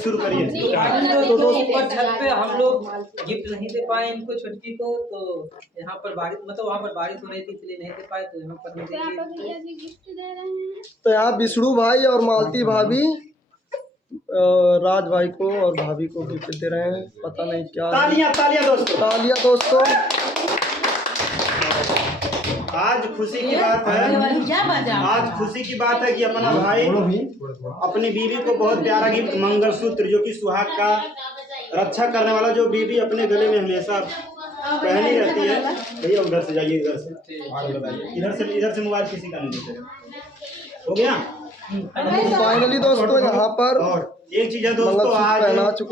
शुरू करिए। तो दोस्तों छत पे हम लोग गिफ्ट नहीं दे पाए इनको छुटकी को, तो यहाँ पर बारिश मतलब वहाँ पर बारिश हो रही थी इसलिए नहीं दे पाए, तो यहाँ पर तो यहाँ विष्णु भाई और मालती भाभी राज भाई को और भाभी को गिफ्ट दे रहे हैं, पता नहीं क्या। तालियां तालियां दोस्तों, तालियां दोस्तों। आज खुशी की बात है, आज खुशी की बात है कि अपना भाई अपनी बीवी को बहुत प्यारा गिफ्ट मंगलसूत्र, जो कि सुहाग का रक्षा करने वाला, जो बीवी अपने गले में हमेशा पहनी रहती है। भैया उधर से जाइए, इधर से मोबाइल किसी का नहीं देते। हो गया फाइनली दोस्तों यहाँ पर। और एक चीज है दोस्तों, आज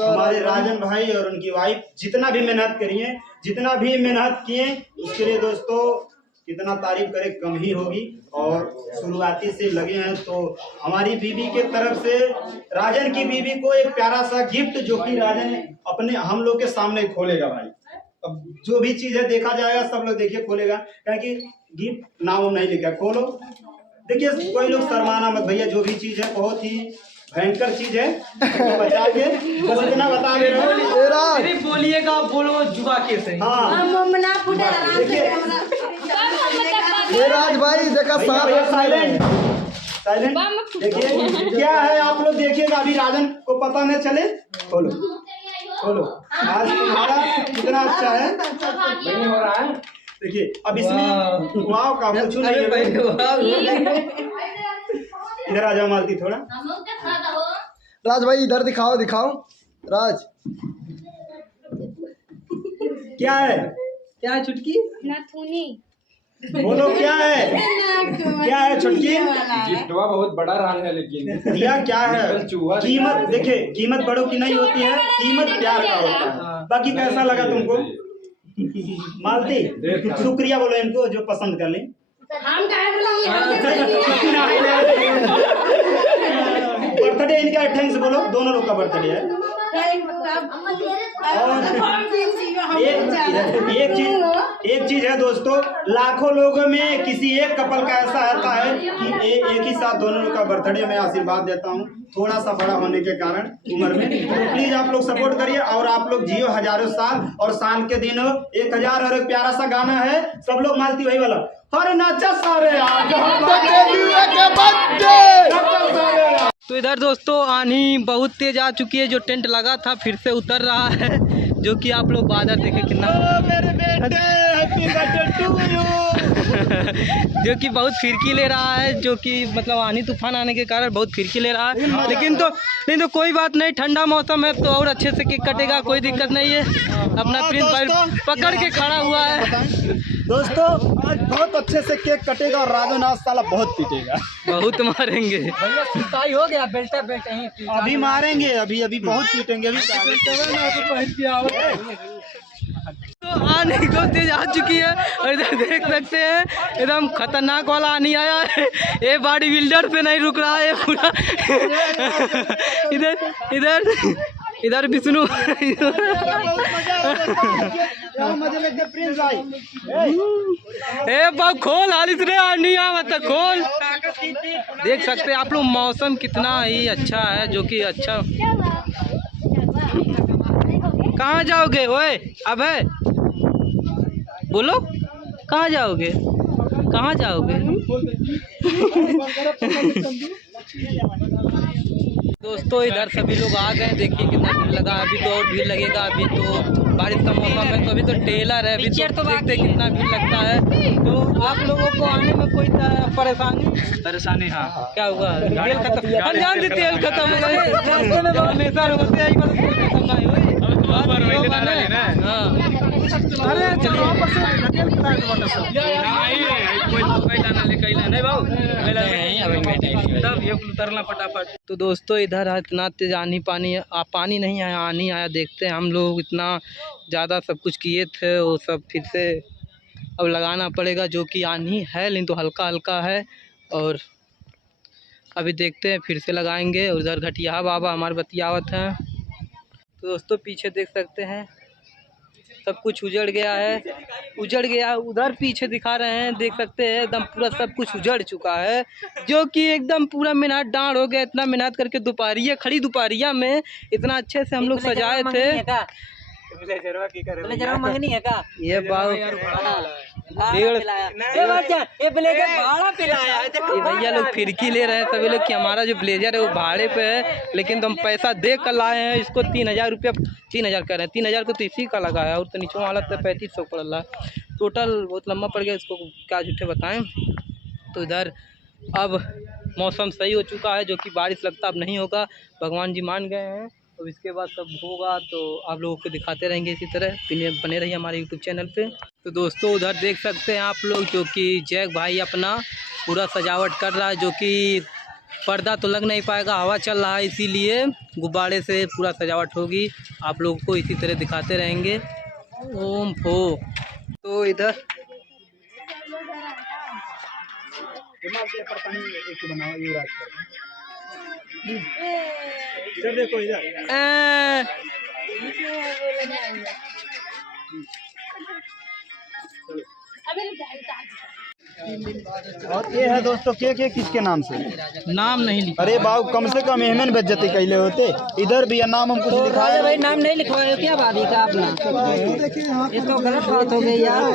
हमारे राजन भाई और उनकी वाइफ जितना भी मेहनत करी है, जितना भी मेहनत किए, उसके लिए दोस्तों कितना तारीफ करे कम ही होगी। और शुरुआती से लगे हैं, तो हमारी बीवी के तरफ से राजन की बीवी को एक प्यारा सा गिफ्ट, जो कि राजन अपने हम लोग के सामने खोलेगा भाई। अब जो भी चीज है देखा जाएगा, सब लोग देखिए खोलेगा, क्योंकि गिफ्ट नाम नहीं लिखा। खोलो देखिए, कोई लोग शर्माना मत भैया, जो भी चीज है बहुत ही भयंकर चीज है, तो बचा के बस इतना बता दे रहे बोलिएगा, बोलो जुबा के सही। हाँ ये राज भाई देखा साइलेंट साइलेंट। देखिए क्या है, आप लोग देखिएगा, अभी राजन को पता न चले। खोलो खोलो, आज तुम्हारा कितना अच्छा है, नहीं हो रहा है। देखिए अब इसमें वाव का कुछ नहीं। इधर आ जाओ मालती थोड़ा। राज भाई इधर दिखाओ, दिखाओ राज। क्या है, क्या है छुटकी? नाथुनी। बोलो क्या है, क्या है छुटकी? गिफ्टवा बहुत बड़ा रहा है, लेकिन दिया क्या है? कीमत देखिए, कीमत बड़ों की नहीं होती है, कीमत प्यार का होता है। बाकी कैसा लगा तुमको मालती? शुक्रिया बोलो इनको जो पसंद कर ले। बर्थडे इनका 28 से बोलो, दोनों लोग का बर्थडे है। और एक चीज है दोस्तों, लाखों लोगों में किसी एक कपल का ऐसा आता है कि एक ही साथ दोनों लोग का बर्थडे मैं आशीर्वाद देता हूँ, थोड़ा सा बड़ा होने के कारण उम्र में। तो प्लीज आप लोग सपोर्ट करिए, और आप लोग जियो हजारों साल, और साल के दिन 1000। और एक प्यारा सा गाना है, सब लोग मालती भाई वाला, हर नाचा सारे तो इधर दोस्तों आंधी बहुत तेज आ चुकी है, जो टेंट लगा था फिर से उतर रहा है, जो कि आप लोग बादल देखे कितना जो कि बहुत फिरकी ले रहा है, जो कि मतलब आंधी तूफान आने के कारण बहुत फिरकी ले रहा है। लेकिन तो कोई बात नहीं, ठंडा मौसम है तो और अच्छे से केक कटेगा, कोई दिक्कत नहीं है। अपना प्रिंस भाई पकड़ के खड़ा हुआ है। दोस्तों आज बहुत अच्छे से केक कटेगा, और राजन आज साला बहुत पीटेगा, बहुत मारेंगे। हो गया बेल्टा बेल्ट अभी मारेंगे, अभी अभी बहुत पीटेंगे। अभी तो आने को तेज आ चुकी है, और इधर देख सकते हैं एकदम खतरनाक वाला आनी आया है। ये बॉडी बिल्डर पे नहीं रुक रहा है पूरा। इधर इधर इधर विष्णु खोल हालिस रे आनिया मत खोल। देख सकते हैं आप लोग मौसम कितना ही अच्छा है, जो कि अच्छा। कहाँ जाओगे ओए? अब है बोलो, कहाँ जाओगे, कहाँ जाओगे? दोस्तों इधर सभी लोग आ गए, देखिए कितना भीड़ लगा। अभी तो और भीड़ लगेगा, अभी तो बारिश का मौसम है, तो अभी तो टेलर है, अभी तो देखते कितना भीड़ लगता है। तो आप लोगों को आने में कोई परेशानी? हाँ क्या हुआ? तेल खत्म, जान दे तेल खत्म हो उतरना फटाफट। तो दोस्तों इधर इतना तेज पानी नहीं आया, आनी आया। देखते हैं हम लोग इतना ज़्यादा सब कुछ किए थे, वो सब फिर से अब लगाना पड़ेगा, जो कि आनी है लेकिन तो हल्का हल्का है। और अभी देखते हैं फिर से लगाएंगे। उधर घटिया बाबा हमारे बतियावत हैं। तो दोस्तों पीछे देख सकते हैं सब कुछ उजड़ गया है, उधर पीछे दिखा रहे हैं, देख सकते हैं एकदम पूरा सब कुछ उजड़ चुका है, जो कि एकदम पूरा मेहनत डांड हो गया। इतना मेहनत करके दोपहरिया खड़ी दोपहरिया में इतना अच्छे से हम लोग सजाए थे। मंगनी है का ये बात भैया लोग फिरकी ले रहे हैं सभी लोग कि हमारा जो ब्लेजर है वो भाड़े पे है, लेकिन तो हम पैसा दे कर लाए हैं इसको। 3000 रुपया, 3000 कह रहे हैं, 3000 को तो इसी का लगाया और तो नीचे वाला तो 3500 पड़ रहा। टोटल बहुत लंबा पड़ गया, इसको क्या झूठे बताएं। तो इधर अब मौसम सही हो चुका है, जो कि बारिश लगता अब नहीं होगा, भगवान जी मान गए हैं। तो इसके बाद सब होगा तो आप लोगों को दिखाते रहेंगे इसी तरह, बने रहिए हमारे यूट्यूब चैनल पे। तो दोस्तों उधर देख सकते हैं आप लोग, जो कि जैक भाई अपना पूरा सजावट कर रहा है, जो कि पर्दा तो लग नहीं पाएगा, हवा चल रहा है, इसीलिए गुब्बारे से पूरा सजावट होगी। आप लोगों को इसी तरह दिखाते रहेंगे। ओम फो। तो इधर इधर देखो, इधर और ये है दोस्तों के किसके नाम से नाम नहीं लिखा। अरे बाबू कम से कम एहमन बेइज्जती कैले होते। इधर भी नाम हम कुछ लिखाया भाई, नाम नहीं लिखवाया क्या भाभी का अपना? ये तो गलत बात हो गई यार।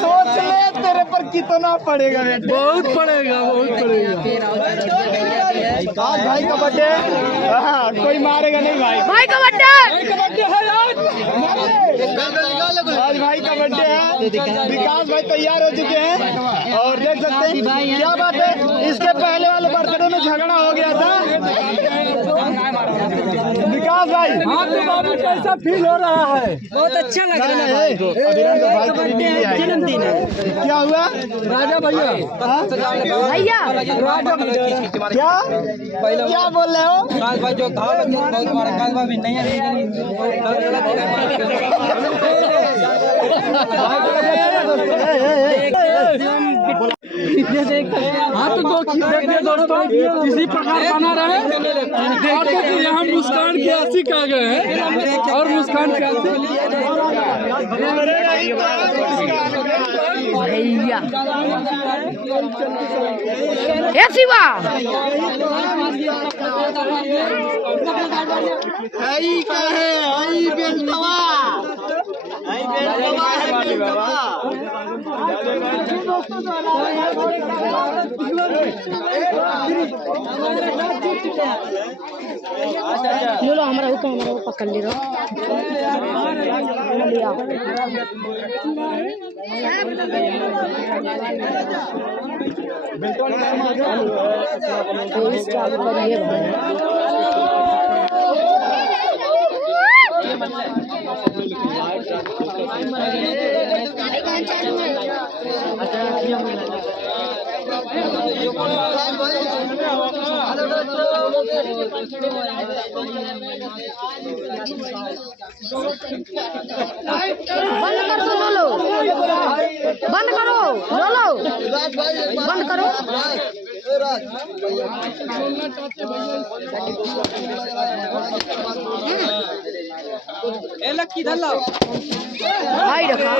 सोच ले तेरे पर कितना पड़ेगा बेटे। बहुत पड़ेगा, बहुत पड़ेगा। आज भाई का बर्थडे, हाँ कोई मारेगा नहीं भाई। भाई का बर्थडे है आज भाई का बर्थडे है। विकास भाई तैयार हो चुके हैं और देख सकते हैं क्या बात है, इसके पहले वाले बर्थडे में झगड़ा हो गया था। विकास भाई कैसा फील हो रहा है? बहुत अच्छा लग रहा है। भाई का जन्मदिन है। क्या हुआ राजा भैया, भैया क्या बोल रहे हो? भाई जो घाव लग गया बहुत बड़ा काल भाभी नहीं है। हाँ तो देखिए दोस्तों, इसी प्रकार बना रहे। यहाँ मुस्कान की आशिक आ गए हैं और मुस्कान की भैया ए शिवा आई का है, आई बेलतवा, आई बेलतवा है, बेलतवा। लो हमारा वो पकड़ ले रहा चालू करिए बंद कर दो लो, बंद करो लो, बंद करो। किधर लाओ भाई रखा,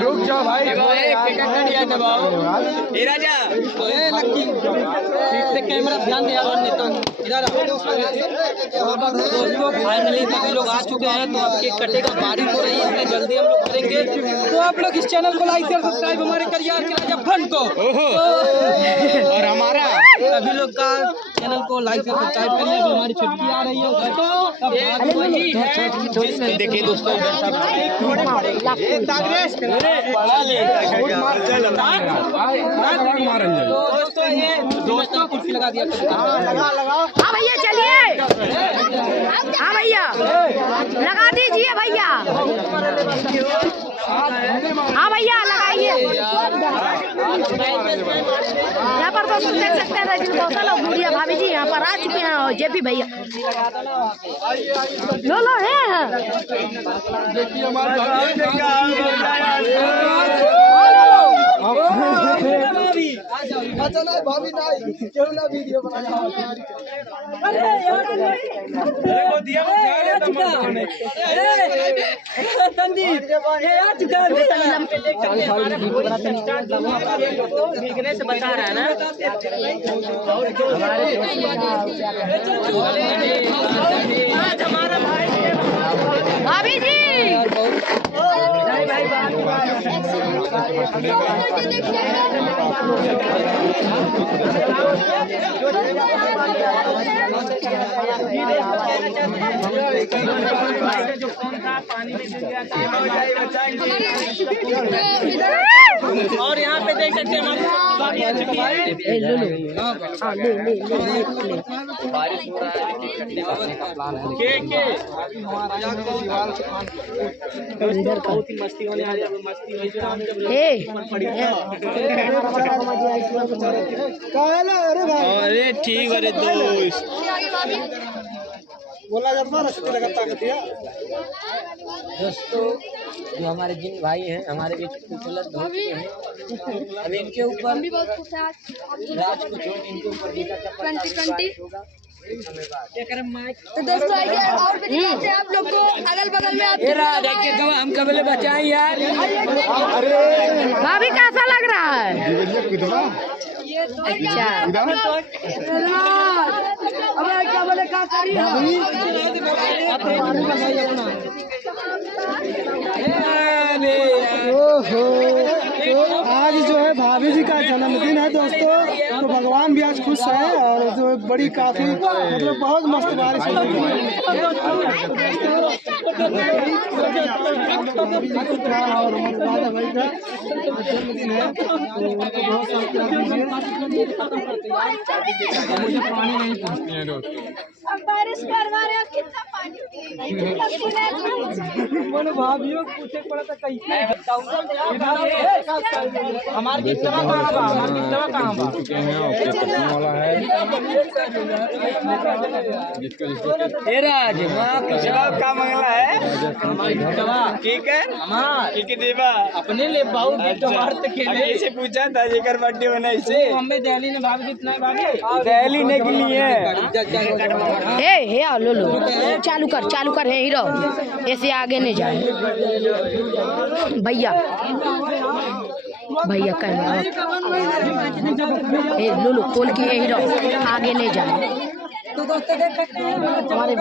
रुक जाओ भाई। राजा तो लक्की कैमरा ध्यान दे यार। इधर दोस्तों फाइनली सभी लोग आ चुके हैं, तो अब केक कटेगा, बारिश हो रही है इसलिए जल्दी हम लोग करेंगे। तो आप लोग इस चैनल को लाइक शेयर सब्सक्राइब हमारे करियर के राजा फन को और हमारा सभी लोग का चैनल को लाइक शेयर सब्सक्राइब करिए। हमारी छुट्टी आ रही है देखिए दोस्तों, दोस्तों कुर्सी लगा दिया। हाँ भैया चलिए, हाँ भैया लगा दीजिए भैया, हाँ भैया लगाइए। यहाँ पर दोस्तों देख सकते हैं रजनी कौशल और गुड़िया भाभी जी यहाँ पर आ चुके हैं और जेपी भैया लो है। अच्छा ना भाभी ना क्यों ना वीडियो बनाया भीगने से बचा रहा है ना। भाभी जी और यहाँ पे देख सकते हैं हमारी भाभी आ चुकी है। बारिश हो रहा है बहुत ही मस्ती होने आ रही है। मस्ती अरे ठीक अरे दोस्त बोला जाता है रस्ते लगाता है दोस्तों जो हमारे जिन भाई हैं हमारे बीच कुचलत हो चुके हैं। अब इनके ऊपर राज को छोड़ इनके ऊपर जीता चप्पल होगा। तो दोस्तों आइए और भी दिखाते हैं आप लोग को अगल बगल में आप हम कबले बचाएं यार। भाभी कैसा लग रहा है? अच्छा क्या बोले क्या करी ओहो आज जो है भाभी जी का जन्मदिन है दोस्तों, तो भगवान भी आज खुश है और जो बड़ी काफी मतलब बहुत मस्त बारिश हो रही है और राजा भाई का जन्मदिन है तो बहुत मुझे पानी नहीं पहुँचती है दोस्त। बारिश करवा रहे हो कितना पानी बोले भाभीओ पूछे पड़ा था कैसे हमारे बिस्तवा कहाँ बा? हमारे बिस्तवा कहाँ बा? का मंगला है ठीक है ठीक देवा अपने ले बाबू खेले से पूछा था जेकर बर्थडे होना इसे हमें दहली ने भाभी कितना है भाभी दहली ने के लिए हे लो चालू कर है हीरो ऐसे आगे नहीं जाए भैया कैमरा लो खोल के हीरो आगे नहीं जाए। तो दोस्तों देख सकते हैं हमारे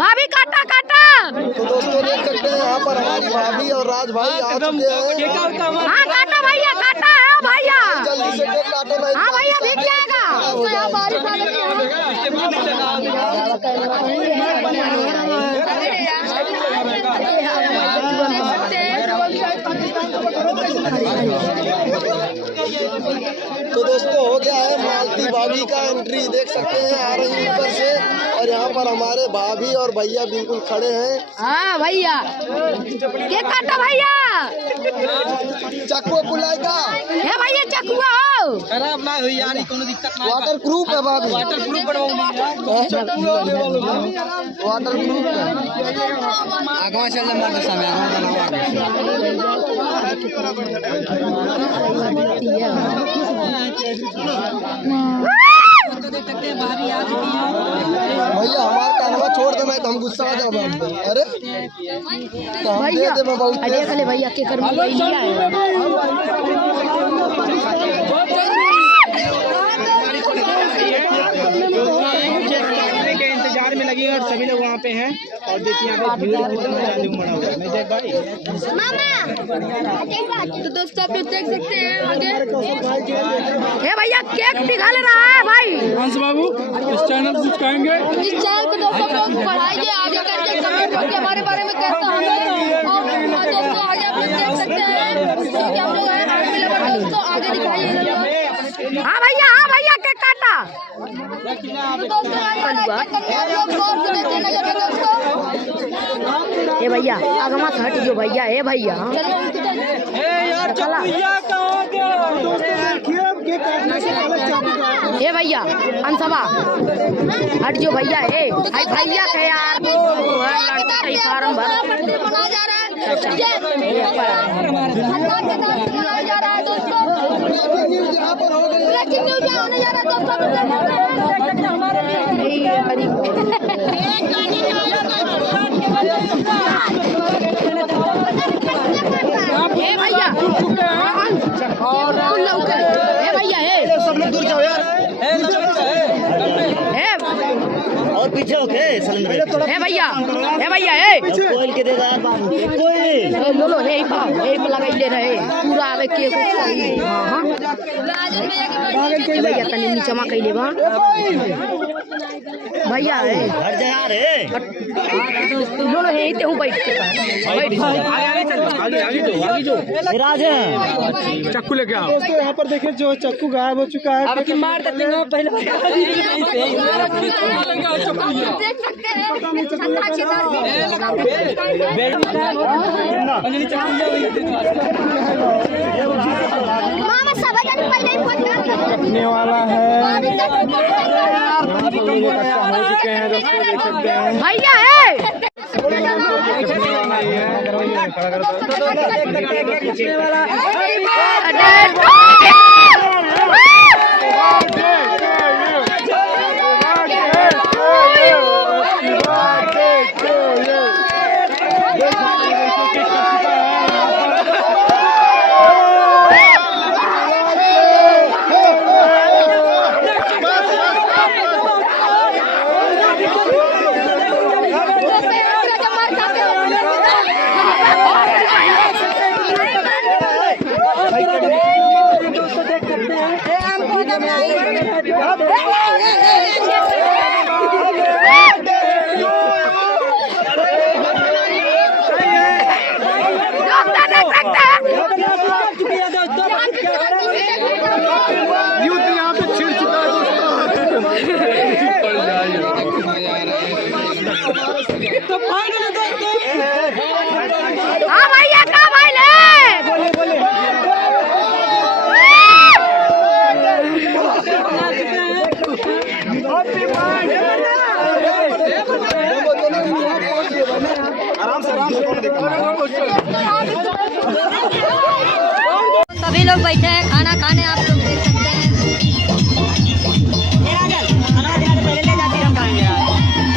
भाभी काटा तो दोस्तों देख सकते हैं यहाँ पर हमारी भाभी और राज भाई आ चुके हैं। हाँ काटा भैया काटा है भैया जल्दी से केक काटो नहीं। हाँ भैया भीग जाएगा। तो दोस्तों हो गया है मालती भाभी का एंट्री, देख सकते हैं आ रही ऊपर से और यहाँ पर हमारे भाभी और भैया बिल्कुल खड़े हैं। हाँ भैया केक काटा भैया चक्कू बुलाएगा हे भैया चकुआ हो खराब ना हुई यार कोनो दिक्कत ना वाटर प्रूफ है भाभी वाटर प्रूफ बनवाऊंगी वाटर प्रूफ है। आगवा चल मार दे सामने भैया हमारा कहना छोड़ देना है तो हम गुस्सा आ जाओगे। अरे तो हम दे दे बहुत देख ले भैया के कर के इंतजार में लगी और सभी लोग वहाँ पे हैं और देखिए यहाँ पे भीड़ कितना ज्यादा उमड़ा हुआ है। मैं देख भाई तो दोस्तों आप देख सकते हैं आगे हे भैया केक पिघल रहा है भाई। हंस बाबू इस चैनल को सिखाएंगे, इस चैनल को दोस्तों लोग बढ़ाइए आगे करके कमेंट करके हमारे बारे में कहते हमें और दोस्तों आगे आप देख सकते हैं कि हम लोग हैं आर्मी लवर दोस्तों आगे दिखाइए। हाँ भैया केक काटा ये भैया आगमा से हट जो भैया ए भैया यार केक काटने से पहले चाकू का ए भैया अनसभा हट जो भैया है भैया है यार फार्म भर मनाया जा रहा है मनाया जा रहा है दोस्तों ब्रेकिंग न्यूज़ होने जा रहा है दोस्तों भैया भैया है सब लोग दूर जाओ यार और पीछे होके है भैया कोयल के देगा कोयल लो हे लगा ले रहे पूरा आवे के भैया तनी नीचे मा कइले बा भैया है हट जा यार लो हे ते हूं बैठ के आगे जो राज चक्कू लेके आओ दोस्तों। यहाँ पर देखिए जो चक्कू गायब हो चुका है। अब की मार देते हैं पहले देख सकते हैं कटने वाला है हो चुके हैं दोस्तों, देख सकते हैं भैया है हाँ भैया का भाई ले सभी लोग बैठे हैं खाना खाने, आप लोग देख सकते हैं।